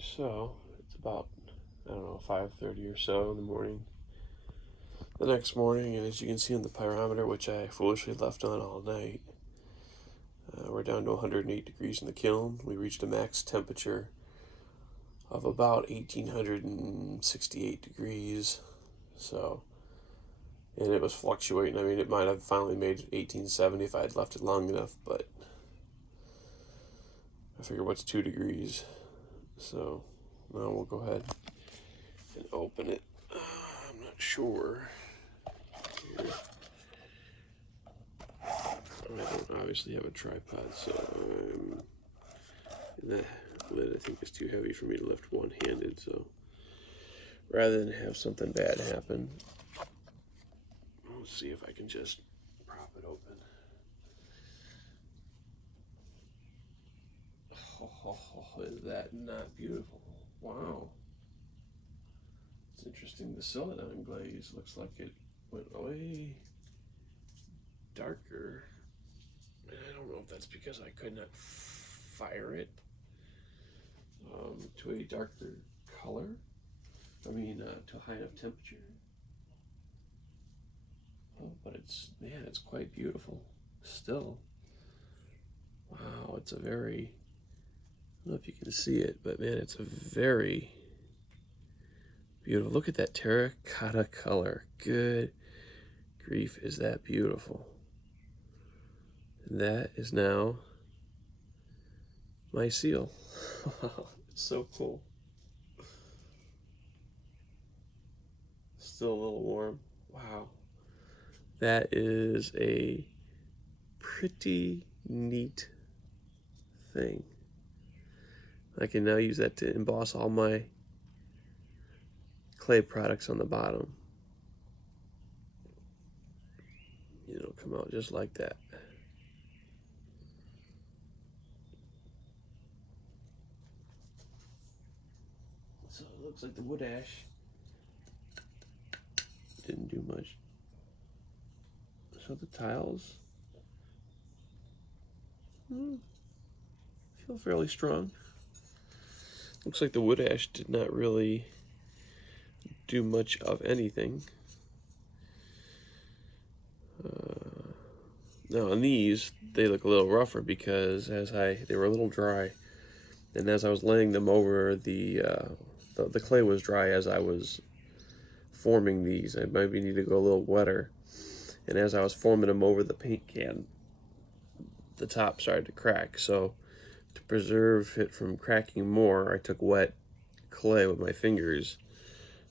So it's about, I don't know, 5:30 or so in the morning. The next morning, and as you can see on the pyrometer, which I foolishly left on all night, we're down to 108 degrees in the kiln. We reached a max temperature of about 1868 degrees. So, and it was fluctuating. I mean, it might have finally made 1870 if I had left it long enough, but I figure what's 2 degrees? So now we'll go ahead and open it. I'm not sure. Here. I don't obviously have a tripod, so that lid I think is too heavy for me to lift one-handed. So rather than have something bad happen, let's see if I can just prop it open. Oh, is that not beautiful? Wow. It's interesting. The silicone glaze looks like it went way darker. I don't know if that's because I could not fire it to a darker color. To a high enough temperature. Oh, but it's quite beautiful still. Wow, it's a very, I don't know if you can see it, but man, it's a very beautiful. Look at that terracotta color. Good grief, is that beautiful. And that is now my seal. It's so cool. Still a little warm. Wow. That is a pretty neat thing. I can now use that to emboss all my clay products on the bottom. It'll come out just like that. So it looks like the wood ash didn't do much. So the tiles feel fairly strong. Looks like the wood ash did not really do much of anything. Now on these, they look a little rougher because they were a little dry, and as I was laying them over, the clay was dry as I was forming these. I maybe need to go a little wetter, and as I was forming them over the paint can, the top started to crack. So to preserve it from cracking more, I took wet clay with my fingers,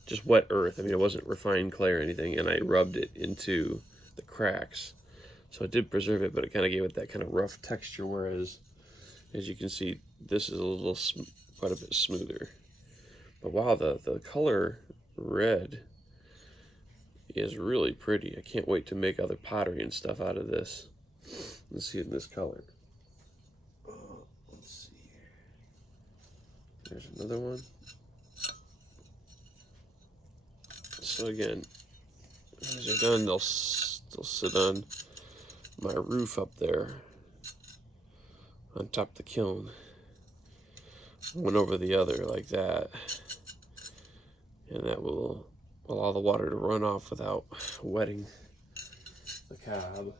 just wet earth. I mean, it wasn't refined clay or anything, and I rubbed it into the cracks. So it did preserve it, but it kind of gave it that kind of rough texture, whereas, as you can see, this is quite a bit smoother. But wow, the color red is really pretty. I can't wait to make other pottery and stuff out of this. Let's see it in this color. Let's see here. There's another one. So again, as they're done, they'll sit on my roof up there on top of the kiln, one over the other like that, and that will allow the water to run off without wetting the cob.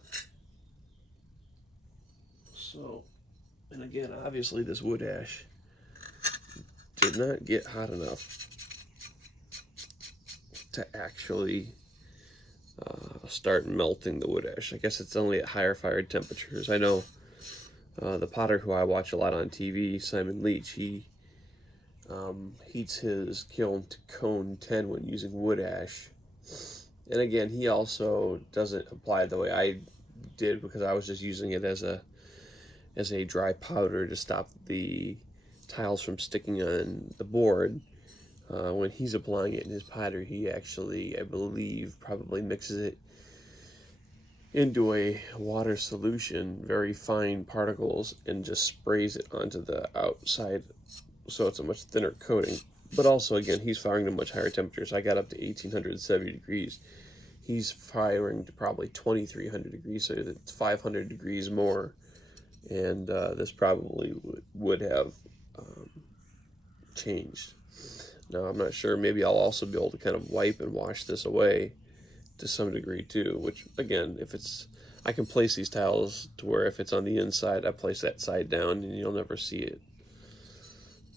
So, and again, obviously this wood ash did not get hot enough to actually start melting the wood ash. I guess it's only at higher fire temperatures. I know the potter who I watch a lot on TV, Simon Leach, he heats his kiln to cone 10 when using wood ash. And again, he also doesn't apply it the way I did, because I was just using it as a dry powder to stop the tiles from sticking on the board. When he's applying it in his pottery, he actually, I believe, probably mixes it into a water solution, very fine particles, and just sprays it onto the outside, so it's a much thinner coating. But also, again, he's firing to much higher temperatures. I got up to 1870 degrees. He's firing to probably 2300 degrees, so it's 500 degrees more. And this probably would have changed. Now, I'm not sure, maybe I'll also be able to kind of wipe and wash this away to some degree too, which again, if it's, I can place these tiles to where if it's on the inside, I place that side down and you'll never see it.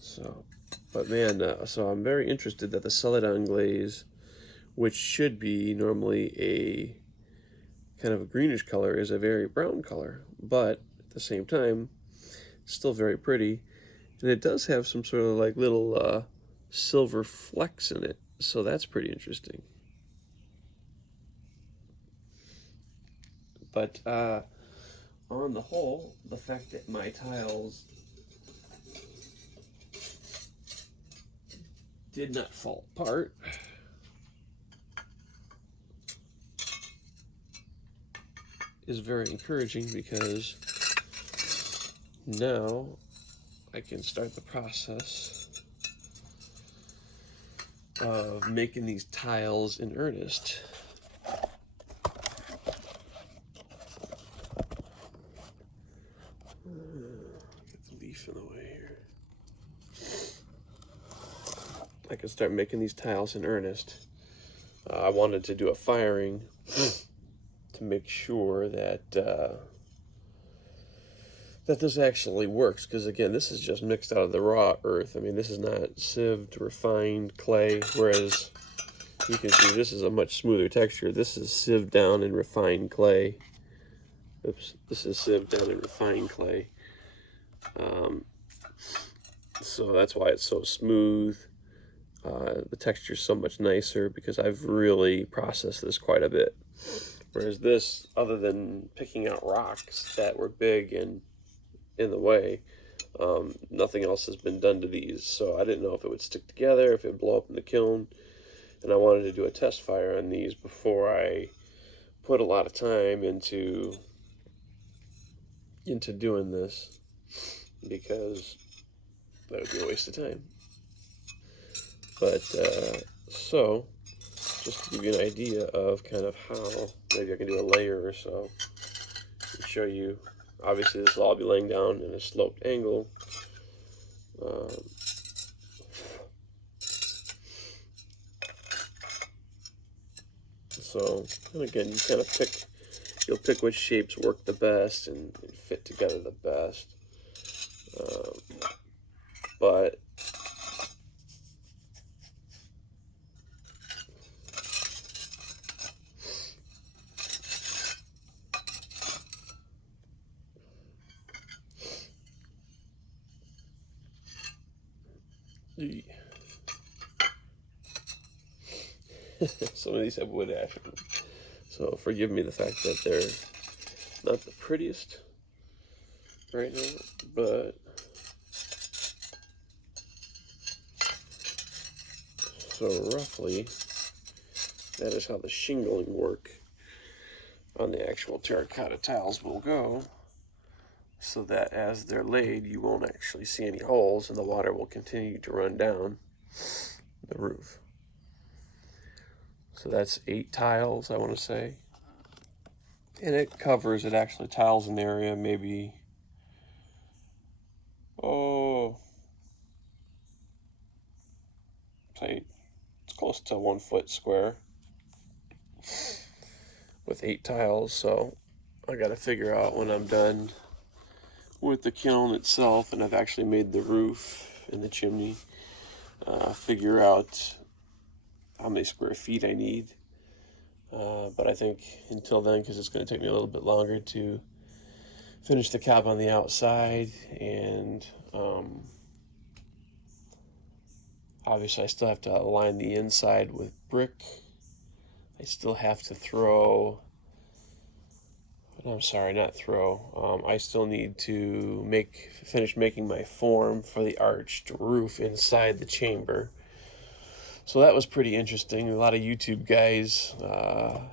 So, but man, so I'm very interested that the Celadon glaze, which should be normally a kind of a greenish color, is a very brown color, but at the same time, still very pretty. And it does have some sort of like little silver flecks in it, so that's pretty interesting. But on the whole, the fact that my tiles did not fall apart is very encouraging, because now I can start the process of making these tiles in earnest. Get the leaf in the way here. I can start making these tiles in earnest. I wanted to do a firing to make sure that that this actually works, because again, this is just mixed out of the raw earth. I mean, this is not sieved, refined clay, whereas you can see this is a much smoother texture. This is sieved down and refined clay. Oops, this is sieved down and refined clay. So that's why it's so smooth. The texture is so much nicer, because I've really processed this quite a bit. Whereas this, other than picking out rocks that were big and in the way, nothing else has been done to these. So I didn't know if it would stick together, if it would blow up in the kiln. And I wanted to do a test fire on these before I put a lot of time into doing this, because that would be a waste of time. But so just to give you an idea of kind of how, maybe I can do a layer or so and show you. Obviously this will all be laying down in a sloped angle. So, and again, you kind of you'll pick which shapes work the best and fit together the best. But some of these have wood ash in them, so forgive me the fact that they're not the prettiest right now, but so roughly that is how the shingling work on the actual terracotta tiles will go, so that as they're laid, you won't actually see any holes and the water will continue to run down the roof. So that's 8 tiles, I want to say. And it actually tiles an area maybe, say it's close to 1 foot square with 8 tiles. So I got to figure out when I'm done with the kiln itself and I've actually made the roof and the chimney, figure out how many square feet I need. But I think until then, because it's going to take me a little bit longer to finish the cap on the outside, and obviously I still have to align the inside with brick. I still have to I still need to finish making my form for the arched roof inside the chamber. So that was pretty interesting. A lot of YouTube guys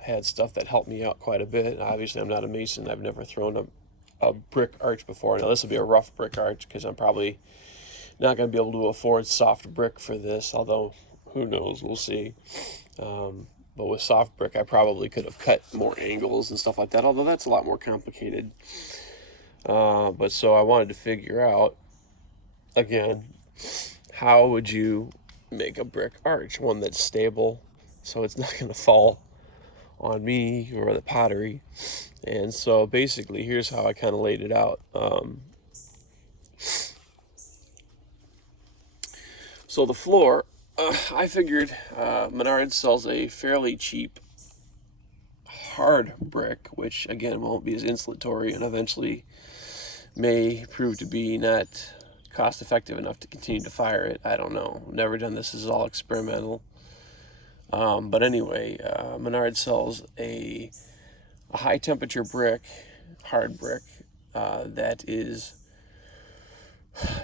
had stuff that helped me out quite a bit. Obviously, I'm not a mason. I've never thrown a brick arch before. Now, this will be a rough brick arch because I'm probably not going to be able to afford soft brick for this, although who knows, we'll see. But with soft brick, I probably could have cut more angles and stuff like that, although that's a lot more complicated. But so I wanted to figure out, again, how would you make a brick arch, one that's stable, so it's not going to fall on me or the pottery. And so basically, here's how I kind of laid it out. So the floor, I figured Menards sells a fairly cheap hard brick, which again won't be as insulatory and eventually may prove to be not cost effective enough to continue to fire it. I don't know. Never done this. This is all experimental. But anyway, Menards sells a high temperature brick, hard brick, that is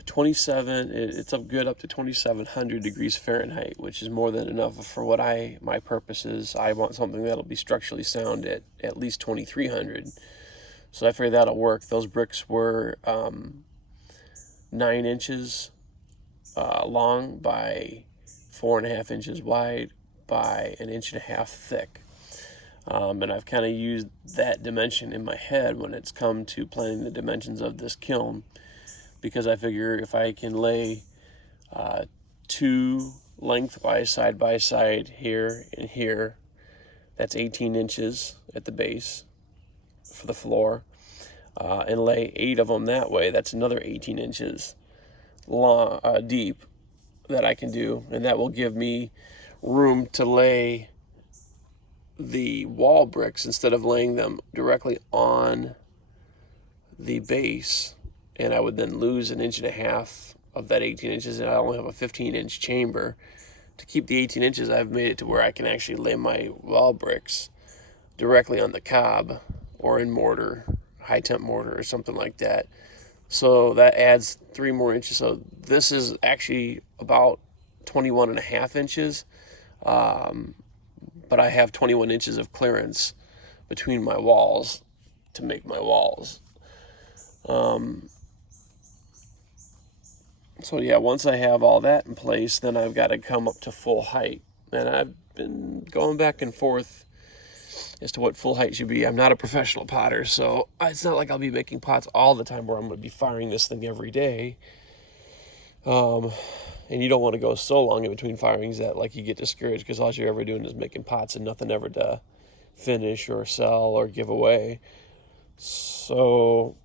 27, it's up good up to 2,700 degrees Fahrenheit, which is more than enough for what my purposes. I want something that'll be structurally sound at least 2,300. So I figured that'll work. Those bricks were 9 inches long by 4.5 inches wide by 1.5 inches thick. And I've kind of used that dimension in my head when it's come to planning the dimensions of this kiln, because I figure if I can lay 2 lengthwise side by side here and here, that's 18 inches at the base for the floor, and lay 8 of them that way, that's another 18 inches long, deep, that I can do, and that will give me room to lay the wall bricks instead of laying them directly on the base, and I would then lose 1.5 inches of that 18 inches, and I only have a 15-inch chamber. To keep the 18 inches, I've made it to where I can actually lay my wall bricks directly on the cob or in mortar, high temp mortar or something like that. So that adds 3 more inches. So this is actually about 21.5 inches, but I have 21 inches of clearance between my walls to make my walls. So yeah, once I have all that in place, then I've got to come up to full height. And I've been going back and forth as to what full height should be. I'm not a professional potter, so it's not like I'll be making pots all the time where I'm going to be firing this thing every day. And you don't want to go so long in between firings that like you get discouraged, because all you're ever doing is making pots and nothing ever to finish or sell or give away. So,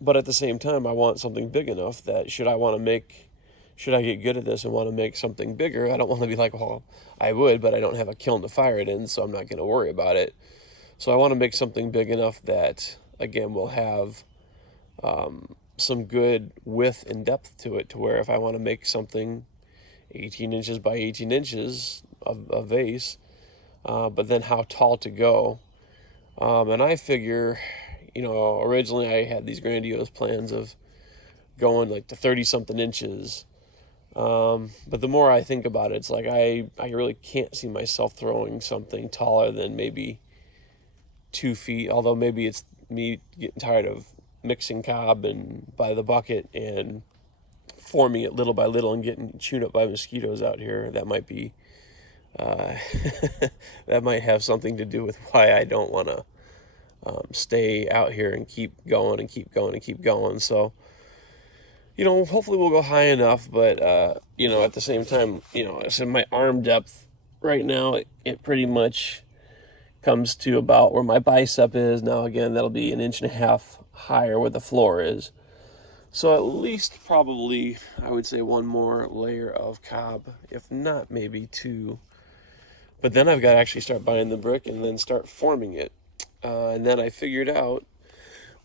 but at the same time, I want something big enough that should I get good at this and want to make something bigger, I don't want to be like, well, I would, but I don't have a kiln to fire it in, so I'm not going to worry about it. So I want to make something big enough that, again, will have some good width and depth to it, to where if I want to make something 18 inches by 18 inches of a vase, but then how tall to go. And I figure, originally I had these grandiose plans of going like to 30-something inches. But the more I think about it, it's like I really can't see myself throwing something taller than maybe 2 feet, although maybe it's me getting tired of mixing cob and by the bucket and forming it little by little and getting chewed up by mosquitoes out here. That might be that might have something to do with why I don't want to stay out here and keep going and keep going and keep going. So hopefully we'll go high enough, but at the same time, so my arm depth right now, it pretty much comes to about where my bicep is. Now again, that'll be 1.5 inches higher where the floor is. So at least probably, I would say 1 more layer of cob, if not maybe 2. But then I've got to actually start buying the brick and then start forming it. And then I figured out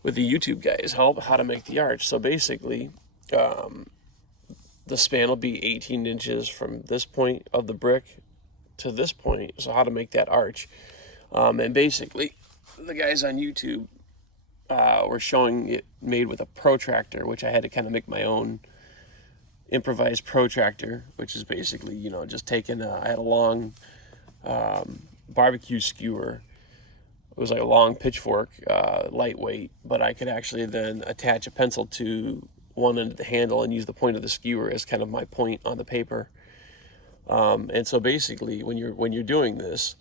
with the YouTube guys' help how to make the arch. So basically, the span will be 18 inches from this point of the brick to this point. So how to make that arch. And basically, the guys on YouTube were showing it made with a protractor, which I had to kind of make my own improvised protractor, which is basically, just taking I had a long barbecue skewer. It was like a long pitchfork, lightweight, but I could actually then attach a pencil to one end of the handle and use the point of the skewer as kind of my point on the paper. And so basically, when you're doing this,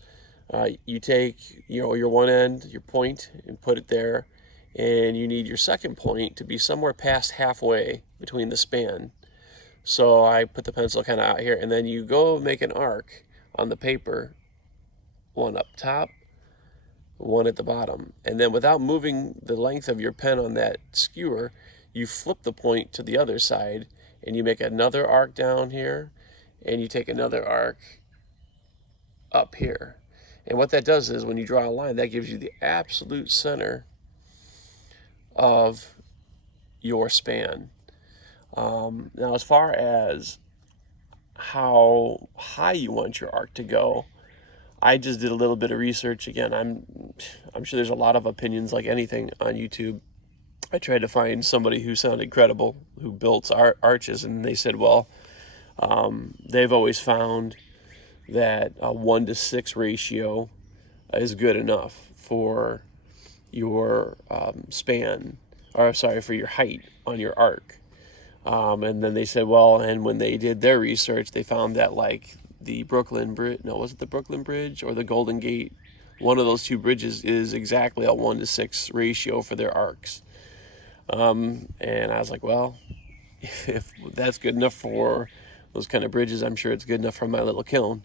you take your one end, your point, and put it there, and you need your second point to be somewhere past halfway between the span. So I put the pencil kind of out here, and then you go make an arc on the paper, one up top, one at the bottom. And then without moving the length of your pen on that skewer, you flip the point to the other side, and you make another arc down here, and you take another arc up here. And what that does is when you draw a line, that gives you the absolute center of your span. Now, as far as how high you want your arc to go, I just did a little bit of research. Again, I'm sure there's a lot of opinions like anything on YouTube. I tried to find somebody who sounded credible, who built arches, and they said, well, they've always found that a 1-to-6 ratio is good enough for your span, or sorry, for your height on your arc. And then they said, well, and when they did their research, they found that like the Brooklyn Bridge, no, was it the Brooklyn Bridge or the Golden Gate? One of those two bridges is exactly a 1-to-6 ratio for their arcs. And I was like, well, if that's good enough for those kind of bridges, I'm sure it's good enough for my little kiln.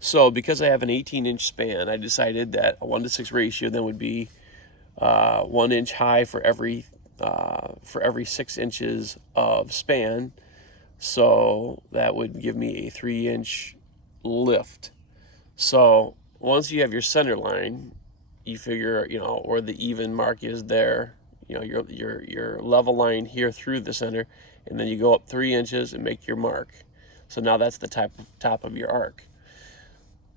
So because I have an 18-inch span, I decided that a 1-to-6 ratio then would be 1 inch high for every 6 inches of span. So that would give me a 3-inch lift. So once you have your center line, you figure, where the even mark is there, your level line here through the center, and then you go up 3 inches and make your mark. So now that's the top of your arc.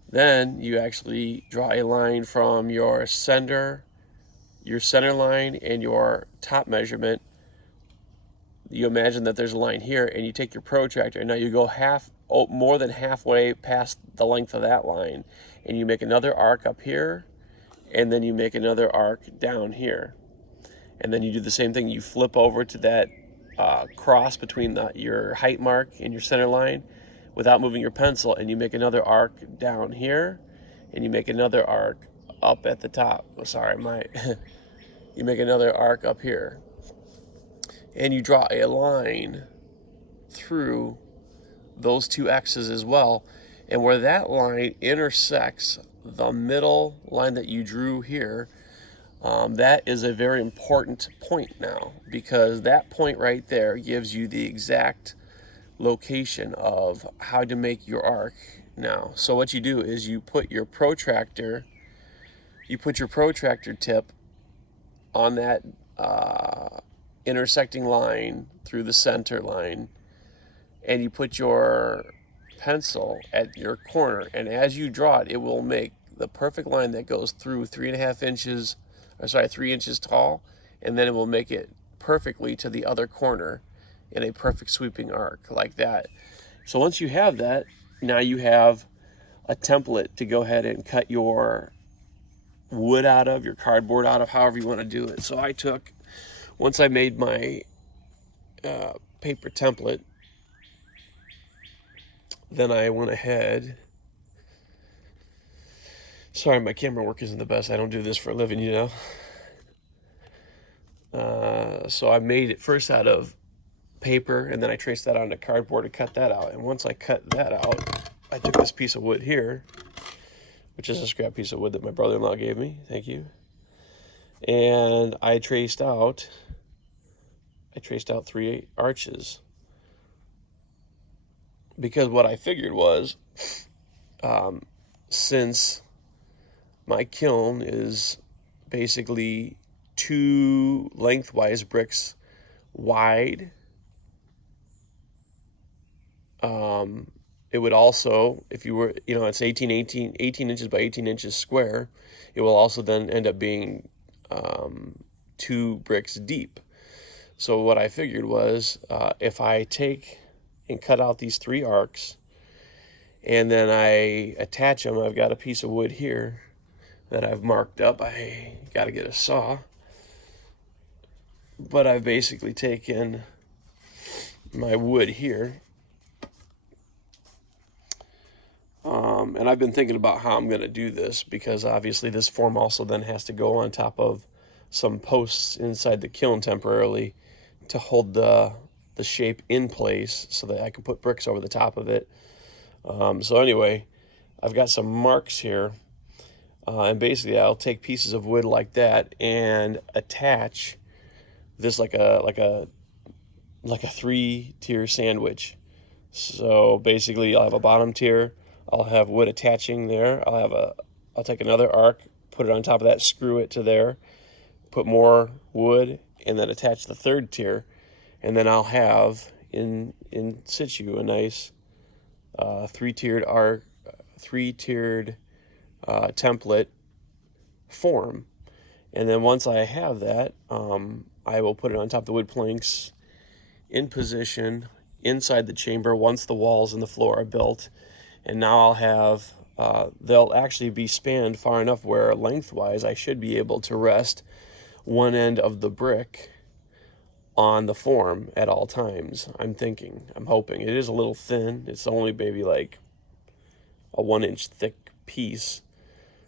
Then you actually draw a line from your center line and your top measurement. You imagine that there's a line here, and you take your protractor, and now you go more than halfway past the length of that line, and you make another arc up here, and then you make another arc down here. And then you do the same thing. You flip over to that cross between your height mark and your center line without moving your pencil, and you make another arc down here, and you make another arc up at the top. You make another arc up here, and you draw a line through those two X's as well. And where that line intersects the middle line that you drew here, that is a very important point now, because that point right there gives you the exact location of how to make your arc now. So what you do is you put your protractor tip on that intersecting line through the center line, and you put your pencil at your corner, and as you draw it, it will make the perfect line that goes through 3 inches tall, and then it will make it perfectly to the other corner in a perfect sweeping arc like that. So once you have that, now you have a template to go ahead and cut your wood out of, your cardboard out of, however you want to do it. So once I made my paper template, then I went ahead. Sorry, my camera work isn't the best. I don't do this for a living, So I made it first out of paper, and then I traced that onto cardboard to cut that out. And once I cut that out, I took this piece of wood here, which is a scrap piece of wood that my brother-in-law gave me. Thank you. And I traced out 3 arches, because what I figured was, since my kiln is basically 2 lengthwise bricks wide, it would also, if you were, it's 18 inches by 18 inches square, it will also then end up being 2 bricks deep. So what I figured was, if I take and cut out these 3 arcs, and then I attach them, I've got a piece of wood here that I've marked up. I got to get a saw. But I've basically taken my wood here, and I've been thinking about how I'm going to do this, because obviously this form also then has to go on top of some posts inside the kiln temporarily to hold the the shape in place so that I can put bricks over the top of it. So anyway, I've got some marks here, and basically I'll take pieces of wood like that and attach this like a 3-tier sandwich. So basically I'll have a bottom tier, I'll have wood attaching there, I'll take another arc, put it on top of that, screw it to there, put more wood, and then attach the third tier, and then I'll have in situ a nice three-tiered arc, three-tiered template form. And then once I have that, I will put it on top of the wood planks in position inside the chamber once the walls and the floor are built. And now I'll have, they'll actually be spanned far enough where lengthwise I should be able to rest one end of the brick on the form at all times. I'm hoping. It is a little thin. It's only maybe like a 1-inch thick piece.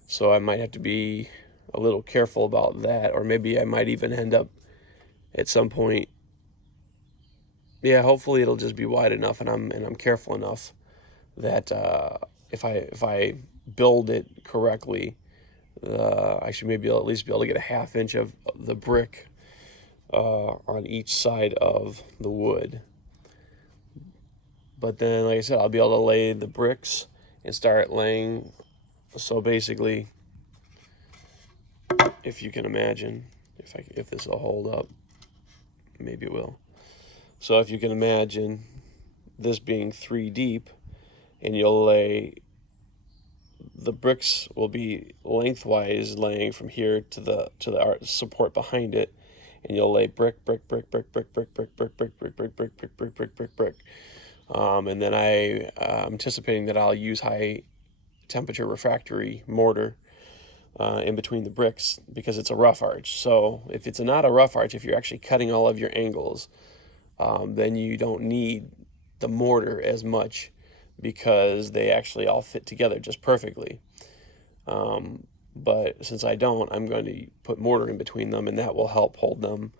So I might have to be a little careful about that, or maybe I might even end up at some point. Yeah, hopefully it'll just be wide enough, and I'm careful enough that if I build it correctly, I should maybe at least be able to get a 1/2 inch of the brick on each side of the wood. But then, like I said, I'll be able to lay the bricks and start laying. So basically, if you can imagine, if this will hold up, maybe it will. So if you can imagine this being 3 deep, and you'll lay, the bricks will be lengthwise laying from here to the support behind it, and you'll lay brick, brick, brick, brick, brick, brick, brick, brick, brick, brick, brick, brick, brick, brick, brick, brick, brick. And then I'm anticipating that I'll use high temperature refractory mortar in between the bricks because it's a rough arch. So if it's not a rough arch, if you're actually cutting all of your angles, then you don't need the mortar as much because they actually all fit together just perfectly. But since I don't, I'm going to put mortar in between them, and that will help hold them.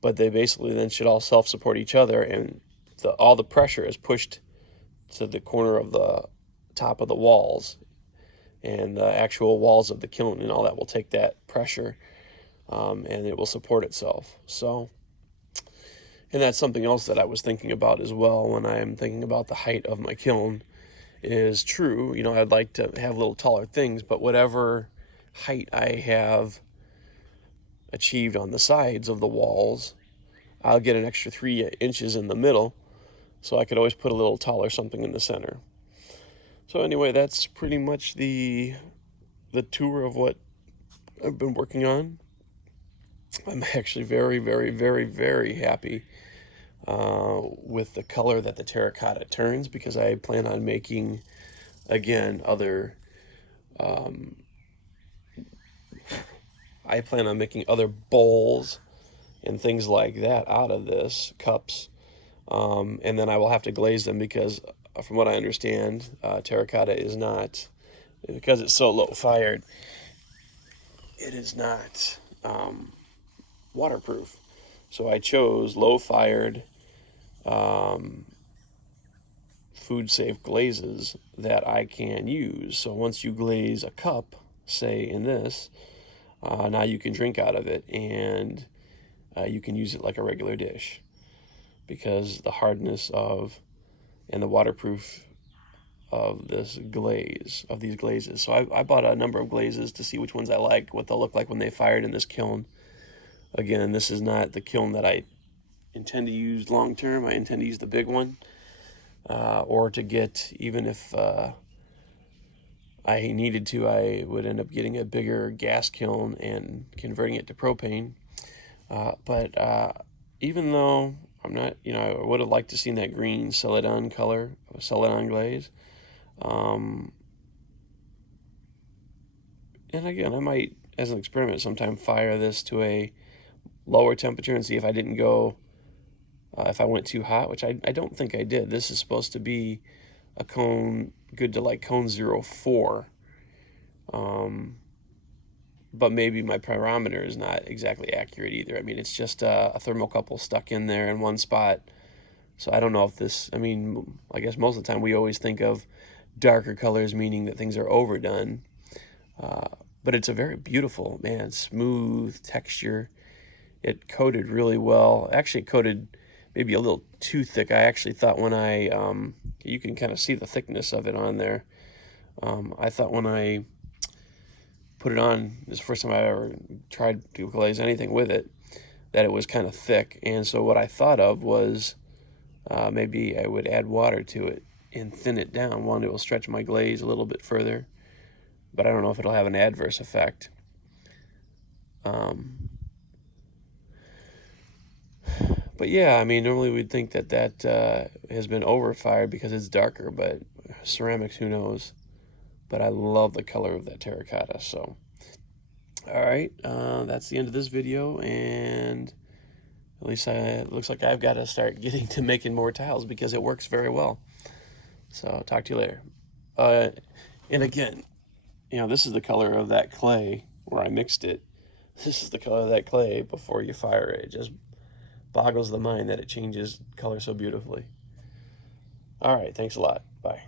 But they basically then should all self-support each other, and all the pressure is pushed to the corner of the top of the walls, and the actual walls of the kiln and all that will take that pressure, and it will support itself. So, and that's something else that I was thinking about as well when I'm thinking about the height of my kiln. Is true, I'd like to have little taller things, but whatever height I have achieved on the sides of the walls, I'll get an extra 3 inches in the middle, so I could always put a little taller something in the center. So anyway, that's pretty much the tour of what I've been working on. I'm actually very, very, very, very happy with the color that the terracotta turns, because I plan on making, again, other bowls and things like that out of this, cups, and then I will have to glaze them because from what I understand, terracotta is not, because it's so low fired, it is not waterproof. So I chose low fired food safe glazes that I can use. So once you glaze a cup, say in this, now you can drink out of it, and you can use it like a regular dish because the hardness and the waterproof of these glazes. So I bought a number of glazes to see which ones I like, what they'll look like when they fired in this kiln. Again, this is not the kiln that I intend to use long term. I intend to use the big one, or to get, even if I needed to, I would end up getting a bigger gas kiln and converting it to propane. But even though I'm not, I would have liked to see that green celadon color, celadon glaze. And again, I might, as an experiment, sometime fire this to a lower temperature and see if I didn't go, if I went too hot, which I don't think I did. This is supposed to be a cone, good to like cone 04. But maybe my pyrometer is not exactly accurate either. I mean, it's just a thermocouple stuck in there in one spot So I don't know if this, I mean, I guess most of the time we always think of darker colors meaning that things are overdone. But it's a very beautiful, man, smooth texture. It coated really well. Actually, it coated maybe a little too thick. I actually thought when I, you can kind of see the thickness of it on there. I thought when I put it on, this is the first time I ever tried to glaze anything with it, that it was kind of thick. And so what I thought of was maybe I would add water to it and thin it down. One, it will stretch my glaze a little bit further, but I don't know if it'll have an adverse effect. But yeah, I mean, normally we'd think that that has been overfired because it's darker, but ceramics, who knows? But I love the color of that terracotta. So, all right, that's the end of this video, and at least it looks like I've got to start getting to making more tiles because it works very well. So, talk to you later. And again, you know, this is the color of that clay where I mixed it. This is the color of that clay before you fire it. It just boggles the mind that it changes color so beautifully. All right, thanks a lot. Bye.